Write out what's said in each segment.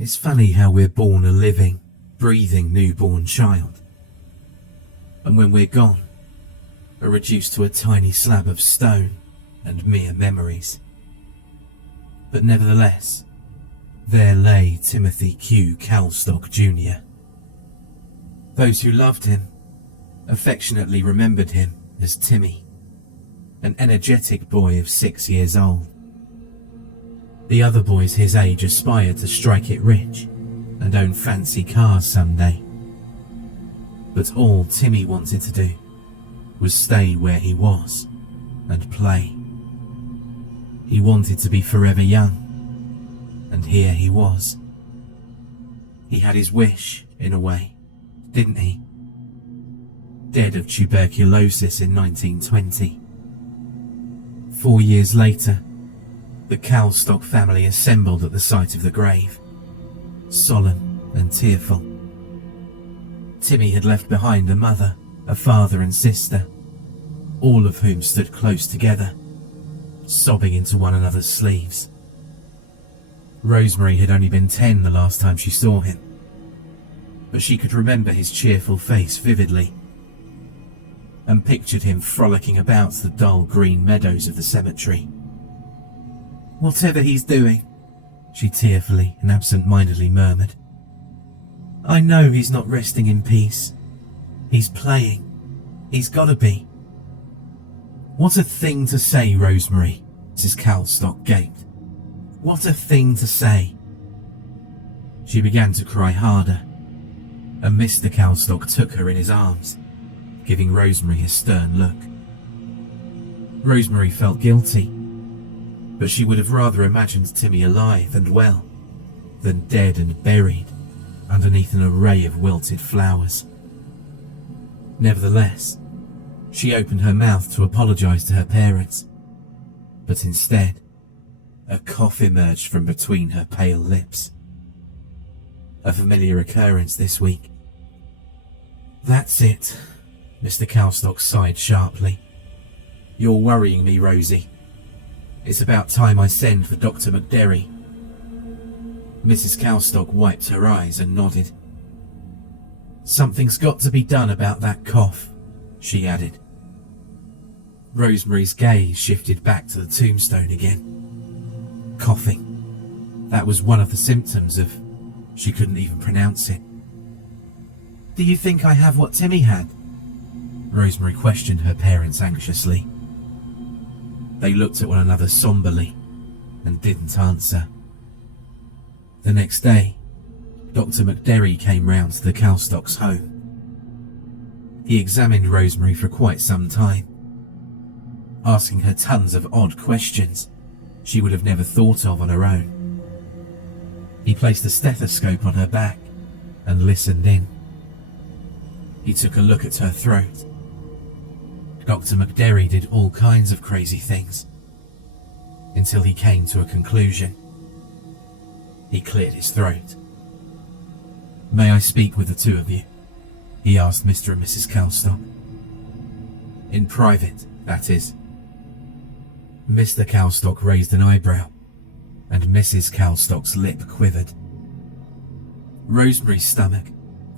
It's funny how we're born a living, breathing newborn child. And when we're gone, are reduced to a tiny slab of stone and mere memories. But nevertheless, there lay Timothy Q. Calstock Jr. Those who loved him affectionately remembered him as Timmy, an energetic boy of 6 years old. The other boys his age aspired to strike it rich and own fancy cars someday. But all Timmy wanted to do was stay where he was and play. He wanted to be forever young, and here he was. He had his wish, in a way, didn't he? Dead of tuberculosis in 1920. 4 years later, the Calstock family assembled at the site of the grave, solemn and tearful. Timmy had left behind a mother, a father and sister, all of whom stood close together, sobbing into one another's sleeves. Rosemary had only been 10 the last time she saw him, but she could remember his cheerful face vividly, and pictured him frolicking about the dull green meadows of the cemetery. "Whatever he's doing," she tearfully and absent-mindedly murmured, "I know he's not resting in peace. He's playing. He's gotta be." "What a thing to say, Rosemary," Mrs. Calstock gaped. "What a thing to say." She began to cry harder, and Mr. Calstock took her in his arms, giving Rosemary a stern look. Rosemary felt guilty, but she would have rather imagined Timmy alive and well than dead and buried underneath an array of wilted flowers. Nevertheless, she opened her mouth to apologize to her parents, but instead, a cough emerged from between her pale lips. A familiar occurrence this week. "That's it," Mr. Calstock sighed sharply. "You're worrying me, Rosie. It's about time I send for Dr. McDerry." Mrs. Calstock wiped her eyes and nodded. "Something's got to be done about that cough," she added. Rosemary's gaze shifted back to the tombstone again. Coughing. That was one of the symptoms of... She couldn't even pronounce it. "Do you think I have what Timmy had?" Rosemary questioned her parents anxiously. They looked at one another somberly and didn't answer. The next day, Dr. McDerry came round to the Calstocks' home. He examined Rosemary for quite some time, asking her tons of odd questions she would have never thought of on her own. He placed a stethoscope on her back and listened in. He took a look at her throat. Dr. McDerry did all kinds of crazy things, until he came to a conclusion. He cleared his throat. "May I speak with the two of you?" he asked Mr. and Mrs. Calstock. "In private, that is." Mr. Calstock raised an eyebrow, and Mrs. Calstock's lip quivered. Rosemary's stomach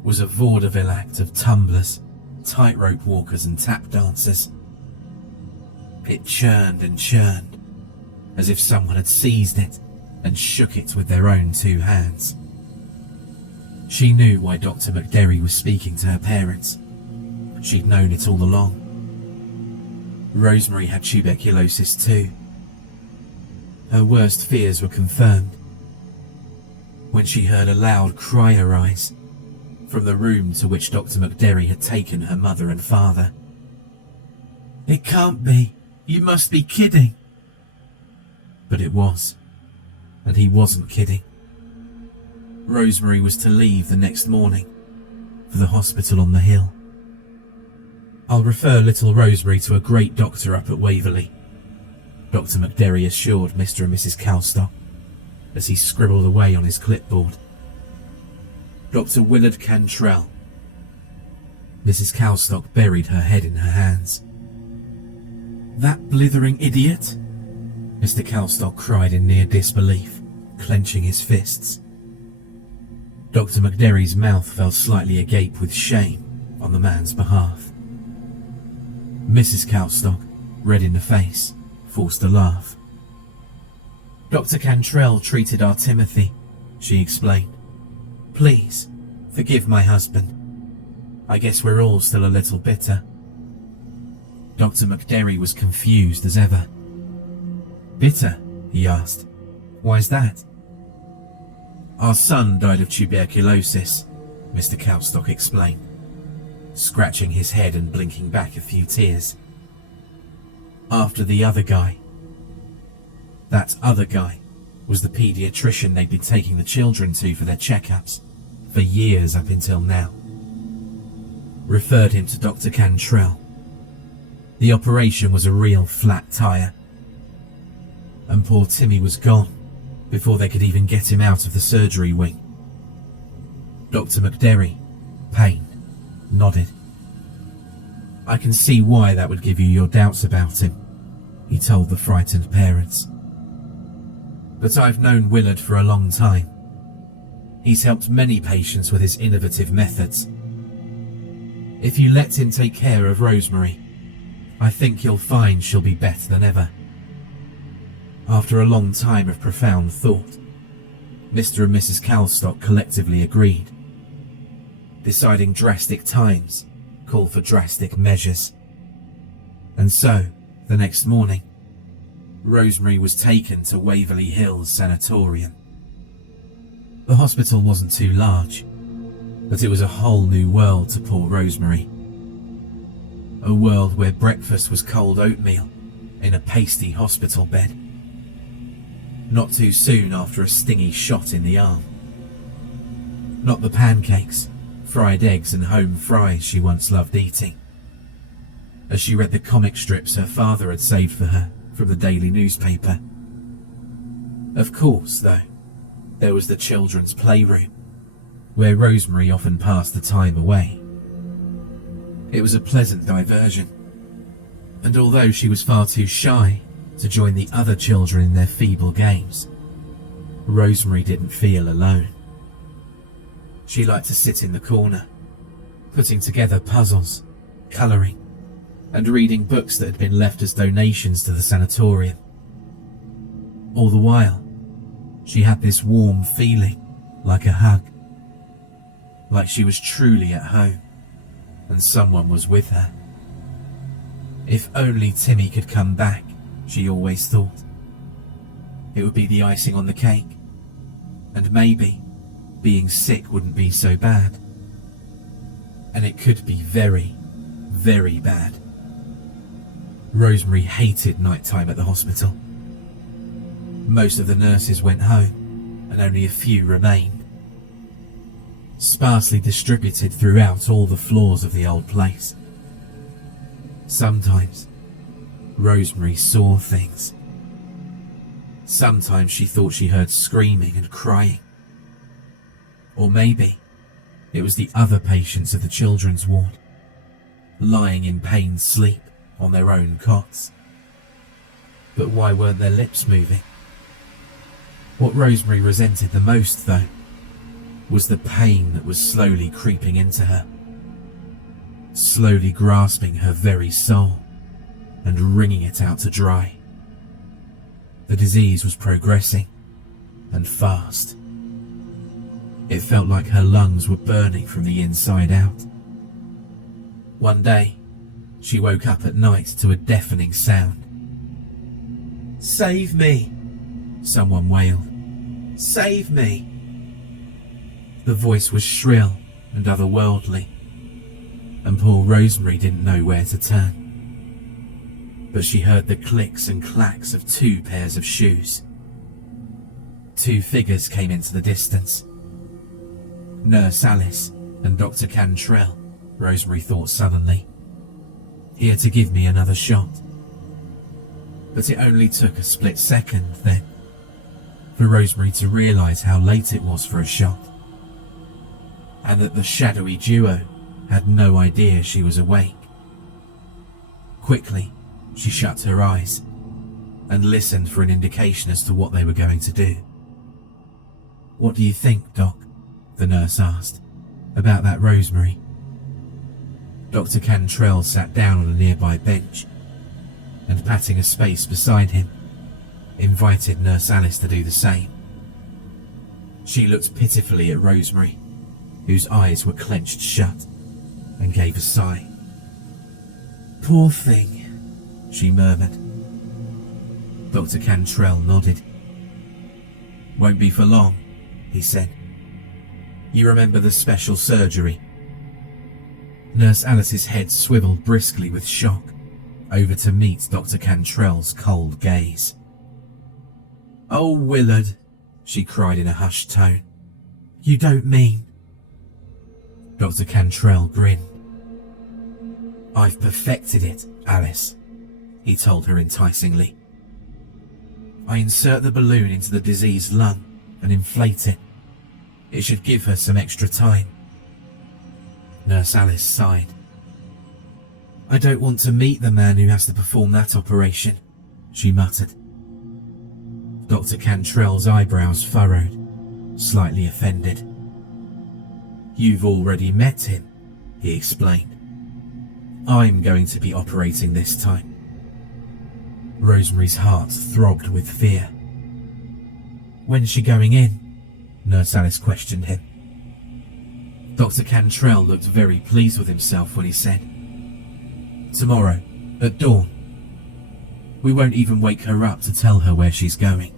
was a vaudeville act of tumblers, tightrope walkers and tap dancers. It churned and churned, as if someone had seized it and shook it with their own 2 hands. She knew why Dr. McDerry was speaking to her parents. She'd known it all along. Rosemary had tuberculosis too. Her worst fears were confirmed when she heard a loud cry arise from the room to which Dr. McDerry had taken her mother and father. "It can't be. You must be kidding." But it was, and he wasn't kidding. Rosemary was to leave the next morning for the hospital on the hill. "I'll refer little Rosemary to a great doctor up at Waverly," Dr. McDerry assured Mr. and Mrs. Calstock as he scribbled away on his clipboard. "Dr. Willard Cantrell." Mrs. Calstock buried her head in her hands. "That blithering idiot?" Mr. Calstock cried in near disbelief, clenching his fists. Dr. McDerry's mouth fell slightly agape with shame on the man's behalf. Mrs. Calstock, red in the face, forced a laugh. Dr. Cantrell treated our Timothy, she explained. Please, forgive my husband. I guess we're all still a little bitter. Dr. McDerry was confused as ever. Bitter? He asked. Why's that? Our son died of tuberculosis, Mr. Calstock explained, scratching his head and blinking back a few tears. After the other guy. That other guy was the paediatrician they'd been taking the children to for their checkups for years up until now. Referred him to Dr. Cantrell. The operation was a real flat tire. And poor Timmy was gone before they could even get him out of the surgery wing. Dr. McDerry, pained, nodded. I can see why that would give you your doubts about him, he told the frightened parents. But I've known Willard for a long time. He's helped many patients with his innovative methods. If you let him take care of Rosemary, I think you'll find she'll be better than ever. After a long time of profound thought, Mr. and Mrs. Calstock collectively agreed, deciding drastic times call for drastic measures. And so, the next morning, Rosemary was taken to Waverly Hills Sanatorium. The hospital wasn't too large, but it was a whole new world to poor Rosemary. A world where breakfast was cold oatmeal in a pasty hospital bed. Not too soon after a stingy shot in the arm. Not the pancakes, fried eggs and home fries she once loved eating, as she read the comic strips her father had saved for her from the daily newspaper. Of course, though, there was the children's playroom, where Rosemary often passed the time away. It was a pleasant diversion, and although she was far too shy to join the other children in their feeble games, Rosemary didn't feel alone. She liked to sit in the corner, putting together puzzles, colouring, and reading books that had been left as donations to the sanatorium. All the while, she had this warm feeling, like a hug, like she was truly at home, and someone was with her. If only Timmy could come back, she always thought. It would be the icing on the cake, and maybe being sick wouldn't be so bad. And it could be very, very bad. Rosemary hated nighttime at the hospital. Most of the nurses went home, and only a few remained, sparsely distributed throughout all the floors of the old place. Sometimes, Rosemary saw things. Sometimes she thought she heard screaming and crying. Or maybe it was the other patients of the children's ward, lying in pained sleep on their own cots. But why weren't their lips moving? What Rosemary resented the most, though, was the pain that was slowly creeping into her, slowly grasping her very soul and wringing it out to dry. The disease was progressing, and fast. It felt like her lungs were burning from the inside out. One day, she woke up at night to a deafening sound. "Save me!" someone wailed. "Save me!" The voice was shrill and otherworldly, and poor Rosemary didn't know where to turn. But she heard the clicks and clacks of 2 pairs of shoes. 2 figures came into the distance. Nurse Alice and Dr. Cantrell, Rosemary thought suddenly, here to give me another shot. But it only took a split second then for Rosemary to realise how late it was for a shot, and that the shadowy duo had no idea she was awake. Quickly, she shut her eyes and listened for an indication as to what they were going to do. "What do you think, Doc?" the nurse asked. About that Rosemary. Dr. Cantrell sat down on a nearby bench and, patting a space beside him, invited Nurse Alice to do the same. She looked pitifully at Rosemary, whose eyes were clenched shut, and gave a sigh. "Poor thing," she murmured. Dr. Cantrell nodded. "Won't be for long," he said. "You remember the special surgery?" Nurse Alice's head swiveled briskly with shock, over to meet Dr. Cantrell's cold gaze. "Oh, Willard," she cried in a hushed tone. "You don't mean..." Dr. Cantrell grinned. "I've perfected it, Alice," he told her enticingly. "I insert the balloon into the diseased lung and inflate it. It should give her some extra time." Nurse Alice sighed. "I don't want to meet the man who has to perform that operation," she muttered. Dr. Cantrell's eyebrows furrowed, slightly offended. "You've already met him," he explained. "I'm going to be operating this time." Rosemary's heart throbbed with fear. "When's she going in?" Nurse Alice questioned him. Dr. Cantrell looked very pleased with himself when he said, "Tomorrow, at dawn. We won't even wake her up to tell her where she's going.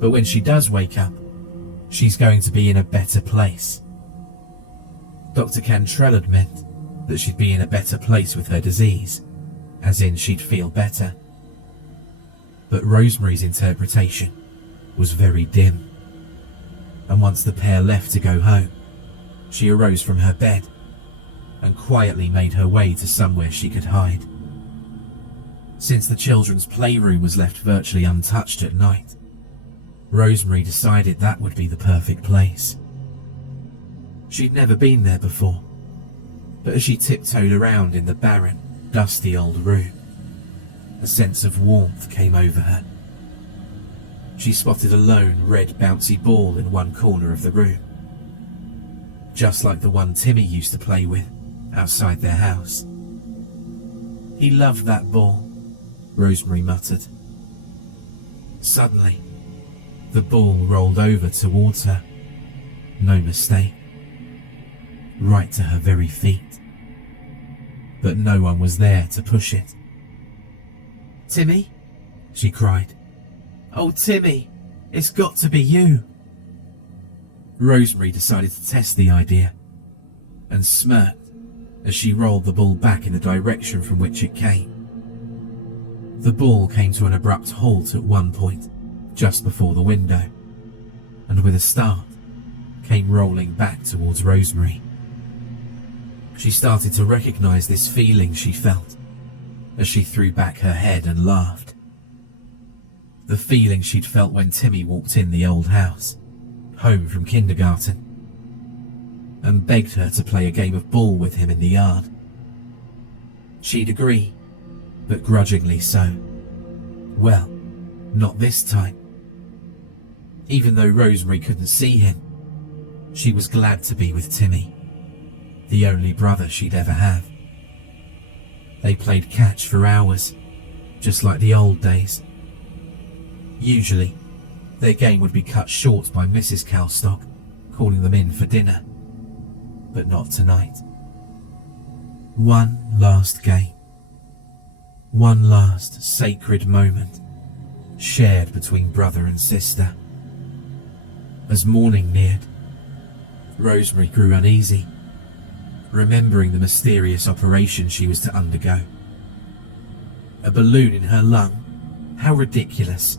But when she does wake up, she's going to be in a better place." Dr. Cantrell had meant that she'd be in a better place with her disease, as in she'd feel better. But Rosemary's interpretation was very dim. And once the pair left to go home, she arose from her bed and quietly made her way to somewhere she could hide. Since the children's playroom was left virtually untouched at night, Rosemary decided that would be the perfect place. She'd never been there before, but as she tiptoed around in the barren, dusty old room, a sense of warmth came over her. She spotted a lone red bouncy ball in one corner of the room, just like the one Timmy used to play with outside their house. "He loved that ball," Rosemary muttered. Suddenly, the ball rolled over towards her. No mistake. Right to her very feet. But no one was there to push it. "Timmy?" she cried. "Oh, Timmy, it's got to be you." Rosemary decided to test the idea and smirked as she rolled the ball back in the direction from which it came. The ball came to an abrupt halt at one point, just before the window, and with a start, came rolling back towards Rosemary. She started to recognize this feeling she felt as she threw back her head and laughed. The feeling she'd felt when Timmy walked in the old house, home from kindergarten, and begged her to play a game of ball with him in the yard. She'd agree, but grudgingly so. Well, not this time. Even though Rosemary couldn't see him, she was glad to be with Timmy, the only brother she'd ever have. They played catch for hours, just like the old days. Usually, their game would be cut short by Mrs. Calstock calling them in for dinner, but not tonight. One last game. One last sacred moment, shared between brother and sister. As morning neared, Rosemary grew uneasy, remembering the mysterious operation she was to undergo. A balloon in her lung? How ridiculous.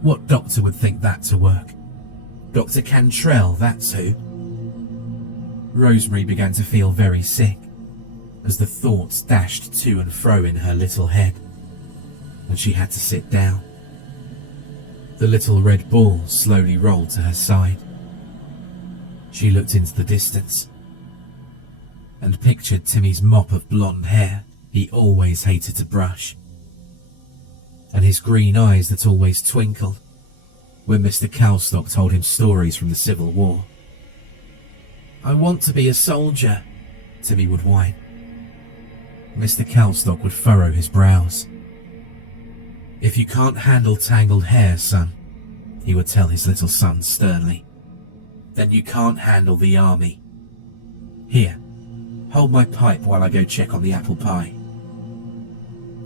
What doctor would think that to work? Dr. Cantrell, that's who. Rosemary began to feel very sick as the thoughts dashed to and fro in her little head, and she had to sit down. The little red ball slowly rolled to her side. She looked into the distance and pictured Timmy's mop of blonde hair he always hated to brush, and his green eyes that always twinkled when Mr. Calstock told him stories from the Civil War. I want to be a soldier, Timmy would whine. Mr. Calstock would furrow his brows. If you can't handle tangled hair, son, he would tell his little son sternly, then you can't handle the army. Here, hold my pipe while I go check on the apple pie.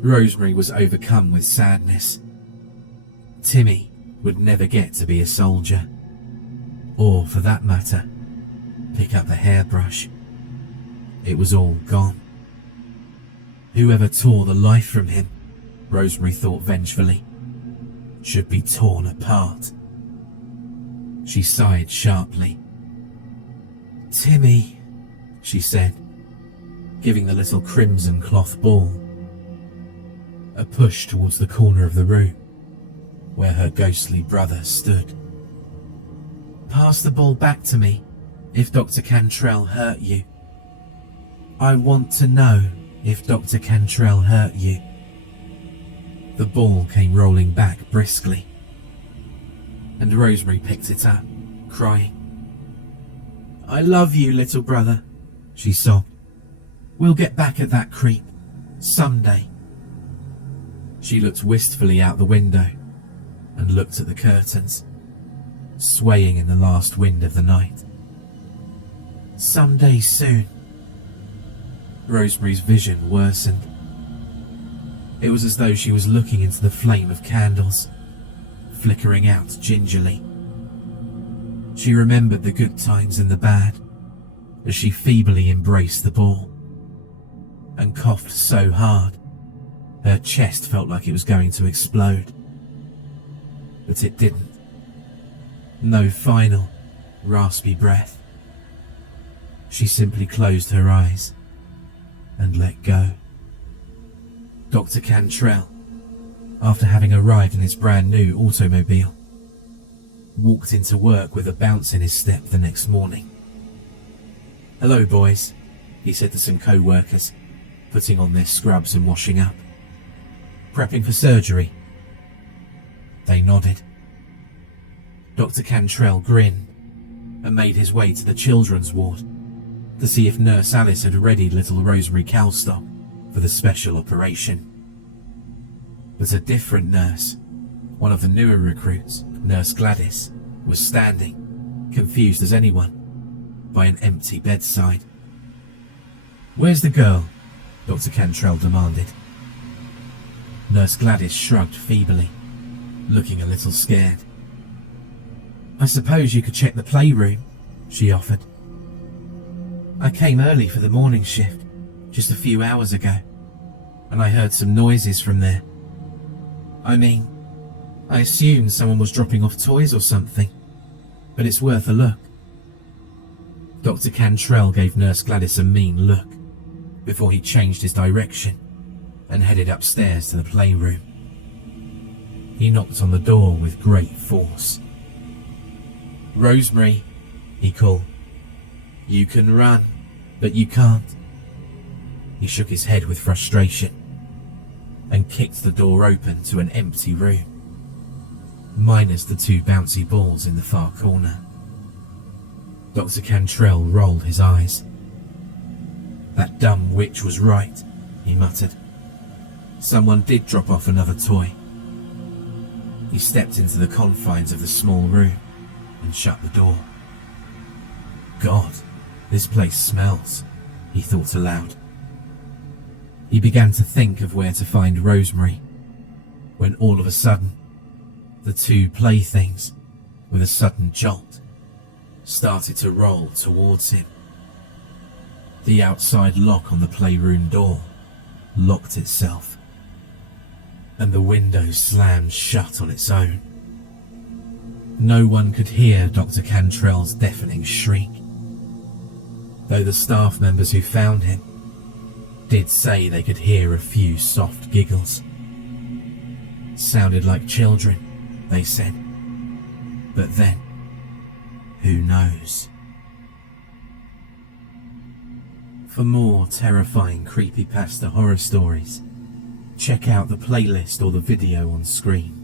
Rosemary was overcome with sadness. Timmy would never get to be a soldier, or for that matter, pick up a hairbrush. It was all gone. Whoever tore the life from him, Rosemary thought vengefully, should be torn apart. She sighed sharply. Timmy, she said, giving the little crimson cloth ball a push towards the corner of the room where her ghostly brother stood. Pass the ball back to me if Dr. Cantrell hurt you. I want to know if Dr. Cantrell hurt you. The ball came rolling back briskly, and Rosemary picked it up, crying. I love you, little brother, she sobbed. We'll get back at that creep, someday. She looked wistfully out the window and looked at the curtains, swaying in the last wind of the night. Someday soon. Rosemary's vision worsened. It was as though she was looking into the flame of candles, flickering out gingerly. She remembered the good times and the bad as she feebly embraced the ball, and coughed so hard her chest felt like it was going to explode. But it didn't. No final, raspy breath. She simply closed her eyes and let go. Dr. Cantrell, after having arrived in his brand new automobile, walked into work with a bounce in his step the next morning. Hello, boys, he said to some co-workers, putting on their scrubs and washing up. Prepping for surgery? They nodded. Dr. Cantrell grinned and made his way to the children's ward to see if Nurse Alice had readied little Rosemary Calstock for the special operation. But a different nurse, one of the newer recruits, Nurse Gladys, was standing, confused as anyone, by an empty bedside. Where's the girl? Dr. Cantrell demanded. Nurse Gladys shrugged feebly, looking a little scared. I suppose you could check the playroom, she offered. I came early for the morning shift, just a few hours ago, and I heard some noises from there. I mean, I assumed someone was dropping off toys or something, but it's worth a look. Dr. Cantrell gave Nurse Gladys a mean look before he changed his direction and headed upstairs to the playroom. He knocked on the door with great force. Rosemary, he called. You can run, but you can't. He shook his head with frustration and kicked the door open to an empty room, minus the two bouncy balls in the far corner. Dr. Cantrell rolled his eyes. That dumb witch was right, he muttered. Someone did drop off another toy. He stepped into the confines of the small room and shut the door. God, this place smells, he thought aloud. He began to think of where to find Rosemary, when all of a sudden, the two playthings, with a sudden jolt, started to roll towards him. The outside lock on the playroom door locked itself, and the window slammed shut on its own. No one could hear Dr. Cantrell's deafening shriek, though the staff members who found him did say they could hear a few soft giggles. Sounded like children, they said. But then, who knows? For more terrifying creepypasta horror stories, check out the playlist or the video on screen.